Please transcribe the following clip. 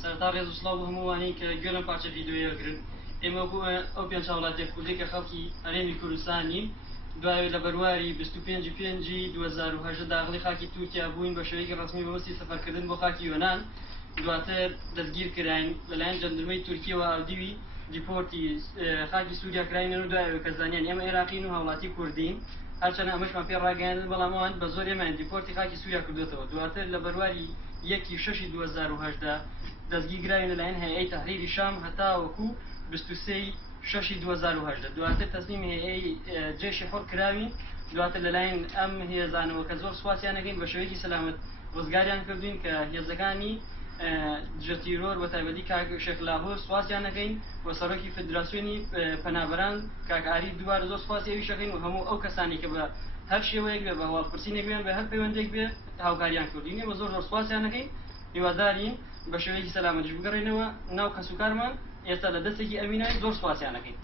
سەرتا ڕێز و سڵاو بۆ هەمووانەی کە گوێ لەم پارچە ڤیدیۆیەگرن. ئێمە بۆ ئەو پێنج هاوڵاتیە کوردی کە خەڵکی هەرێمی کوردستان نین، دوای لە بەرواری 25/5/2018 داخلی خاکی تورکیا بووین بە شێوەیەکی ڕسمی بەوەستی سەفەرکردن بۆ خاکی یۆنان، دواتر دەستگیر کراین لەلایەن جەندەرمەی تورکیەوە ئاودیوی دیپۆرتی خاکی سووریا کراینەوە و دوایەوە کە زانیان ئێمە عێراقین و هاوڵاتی کوردین، هەرچەندە ئەمەشمان پێ ڕاگەیاندن بەڵام ئەوان بە زۆر ئێمان دیپۆرتی خاکی سووریا کردوێتەوە. دواتر لە بەرواری 1/6/2018 دەستگیرکراوین لەلایەن هەیئەی تەحریری شام هەتاوەکو 23/6/2018 دواتر تەسلیمی هەیئەی جێشی حۆر کراوین. دواتر لەلایەن ئەم هێزانەوە کە زۆر سواسیان نەکەین بە شێوەیەکی سەلامەت ڕزگاریان کردوین کە هێزەکانی تیرۆر بە تایبەتی کاک شێخ لاهۆر سواسیان نەکەین و سەرۆکی فدراسیۆنی پەنابەران کاک عاریف دووبارە زۆر سواسی ئەویشەکەین و هەموو ئەو کەسانی کە بە هەر شێوەیەک بێ بە هەواڵپرسینێک بێن بە هەر پەیوەندێک بێ هاوکاریان کردوین. ئێمە زۆر سواسیان نەکەین، هیوادارین بە شێوەیەکی سەلامەتیش بگەڕێنەوە ناو کەسوکارمان. ئێستا لە دەستێکی ئەمینای زۆر سواسیان نەکەین.